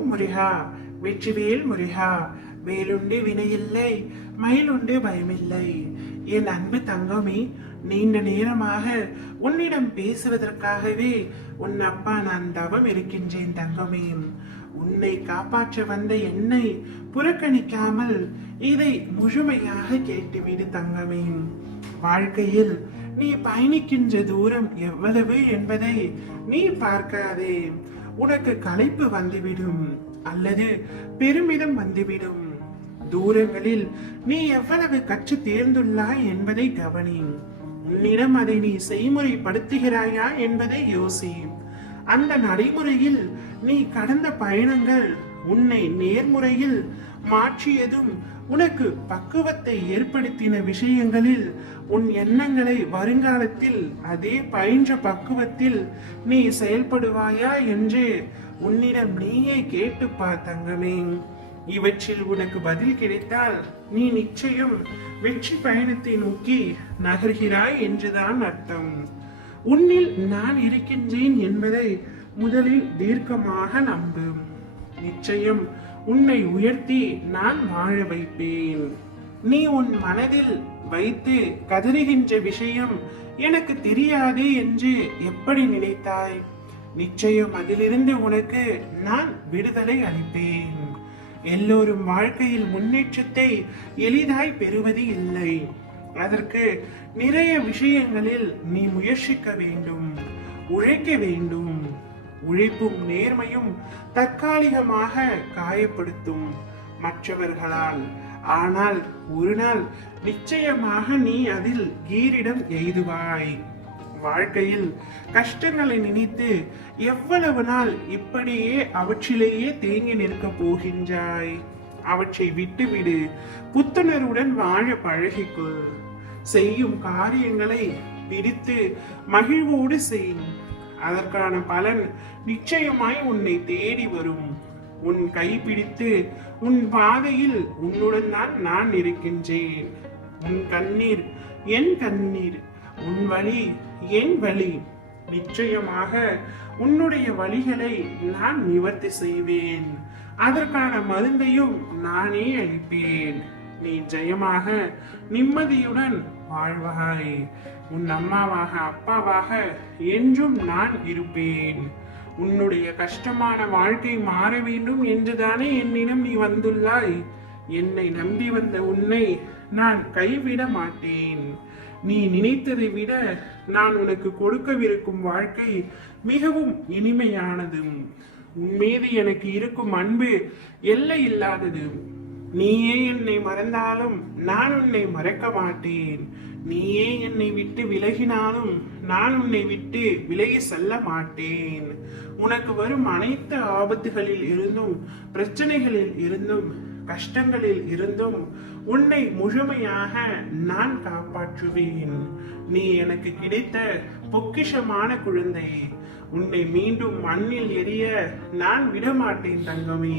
ஓம் முருகா வெற்றிவேல் முருகா வேலுண்டு வினையில்லை மயிலுண்டு பயமில்லை. என் அன்பு தங்கமே நீண்ட நேரமாக உன்னிடம் பேசுவதற்காகவே உன் அப்பா நான் தவம் இருக்கின்றேன் தங்கமே. உன்னை காப்பாற்ற வந்த என்னை புறக்கணிக்காமல் இதை முழுமையாக கேட்டுவிடு தங்கமே. வாழ்க்கையில் நீ பயணிக்கின்ற தூரம் எவ்வளவு என்பதை நீ பார்க்காதே. உனக்கு களைப்பு வந்துவிடும் அல்லது பெருமிதம் வந்துவிடும். தூரங்களில் நீ எவ்வளவு கற்று தேர்ந்துள்ளாய் என்பதை கவனி உன்னிடம் அதை நீ செய்முறைப்படுத்துகிறாயா என்பதை யோசி அந்த நடைமுறையில் நீ கடந்த பயணங்கள் உன்னை நேர்முறையில் மாற்றியதும் உனக்கு பக்குவத்தை ஏற்படுத்தின விஷயங்களில் உன் எண்ணங்களை வருங்காலத்தில் அதே பயின்ற பக்குவத்தில் நீ செயல்படுவாயா என்று உன்னிடம் நீயே கேட்டுப்பார் தங்கமே. இவற்றில் உனக்கு பதில் கிடைத்தால் நீ நிச்சயம் வெற்றி பயணத்தை நோக்கி நகர்கிறாய் என்றுதான் அர்த்தம். உன்னில் நான் இருக்கின்றேன் என்பதை முதலில் தீர்க்கமாக நம்பும் நிச்சயம் உன்னை உயர்த்தி நான் வாழ வைப்பேன். நீ உன் மனதில் வைத்து கதறுகின்ற விஷயம் எனக்கு தெரியாதே என்று எப்படி நினைத்தாய்? நிச்சயம் அதிலிருந்து உனக்கு நான் விடுதலை அளிப்பேன். எல்லோரும் வாழ்க்கையில் முன்னேற்றத்தை எளிதாய் பெறுவது இல்லை. அதற்கு நிறைய விஷயங்களில் நீ முயற்சிக்க வேண்டும் உழைக்க வேண்டும். உழைப்பும் நேர்மையும் தற்காலிகமாக காயப்படுத்தும் மற்றவர்களால். ஆனால் ஒரு நாள் நிச்சயமாக நீ அதில் கீரிடம் எய்துவாய். வாழ்க்கையில் கஷ்டங்களை நினைத்து எவ்வளவு நாள் இப்படியே அவற்றிலேயே தேங்கி நிற்க போகின்றாய். அவற்றை விட்டுவிடு. புத்துணர்வுடன் வாழ பழகிக்கொள். செய்யும் காரியங்களை பிடித்து மகிழ்வோடு செய். அதற்கான பலன் நிச்சயமாய் உன்னை தேடி வரும். உன் கைப்பிடித்து உன் பாதையில் உன்னுடன் தான் நான் இருக்கின்றேன். உன் கண்ணீர் என் கண்ணீர் உன் வழி என் வழி. நிச்சயமாக உன்னுடைய வழிகளை நான் நிவர்த்தி செய்வேன். அதற்கான மருந்தையும் நானே அளிப்பேன். நீ ஜெயமாக நிம்மதியுடன் வாழ்வாய். உன் அம்மாவாக அப்பாவாக என்றும் நான் இருப்பேன். உன்னுடைய கஷ்டமான வாழ்க்கை மாற வேண்டும் என்றுதானே என்னிடம் நீ வந்துள்ளாய். என்னை நம்பி வந்த உன்னை நான் கைவிட மாட்டேன். நீ நினைத்ததை விட நான் உனக்கு கொடுக்கவிருக்கும் வாழ்க்கை மிகவும் இனிமையானது உன் மீது எனக்கு இருக்கும் அன்பு எல்லை இல்லாதது நீயே என்னை மறந்தாலும் நான் உன்னை மறக்க மாட்டேன். நீயே என்னை விட்டு விலகினாலும் நான் உன்னை விட்டு விலகி செல்ல மாட்டேன். உனக்கு வரும் அனைத்து ஆபத்துகளில் இருந்தும் பிரச்சனைகளில் இருந்தும் கஷ்டங்களில் இருந்தும் உன்னை முழுமையாக நான் காப்பாற்றுவேன். நீ எனக்கு கிடைத்த பொக்கிஷமான குழந்தை உன்னை மீண்டும் மண்ணில் எரிய நான் விடமாட்டேன் தங்கமே.